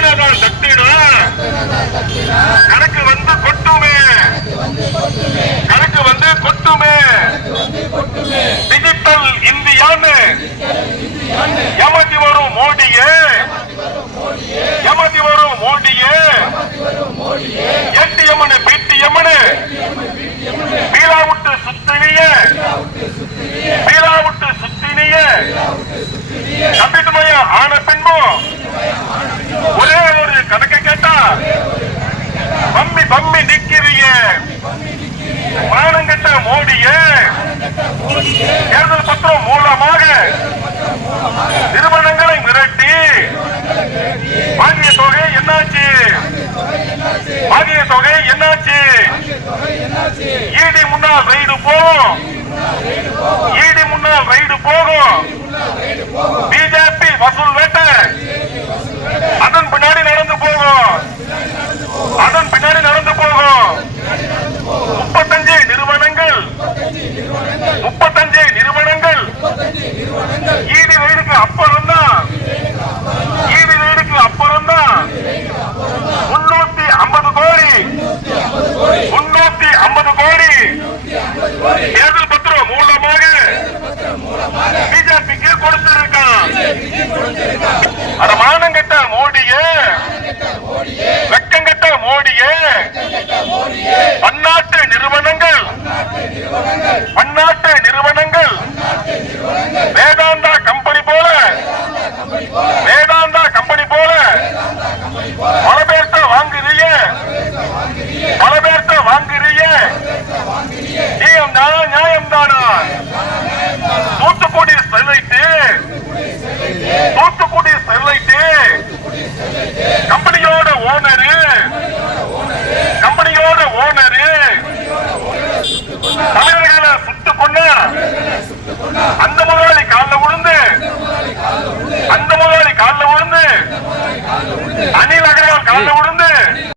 ரத்தனதான் சக்தினா? கணக்கு வந்து கொட்டுமே. கணக்கு வந்து கொட்டுமே. டிஜிட்டல் இந்தியான்னு. ஏமாத்தி வரும் மோடியே. ஏமாத்தி வரும் மோடியே ஏடிஎம் பிடிஎம் பீலா விட்டு சுத்தினிய. பீலா விட்டு சுத்தினிய. ஈடி முன்னால் ரைடு போகும். ஈடி முன்னால் ரைடு போகும். பிஜேபி வசூல் வேட்டை. அதன் பின்னாடி நடந்து போகும். அதன் பின்னாடி நடந்து போகும். முப்பத்தஞ்சு நிறுவனங்கள். முப்பத்தஞ்சு நிறுவனங்கள். ஈடி ரைடுக்கு அப்புறம் தான். ஈடி ரைடுக்கு அப்புறம் தான். முன்னூத்தி ஐம்பது கோடி. முன்னூத்தி தேர்தல் பத்திரம் மூலமாக பிஜேபிக்கு கொடுத்திருக்கான் அட மானங்கட்ட மோடிய. வெக்கங்கட்ட மோடிய. பன்னாட்டு நிறுவனங்கள். பன்னாட்டு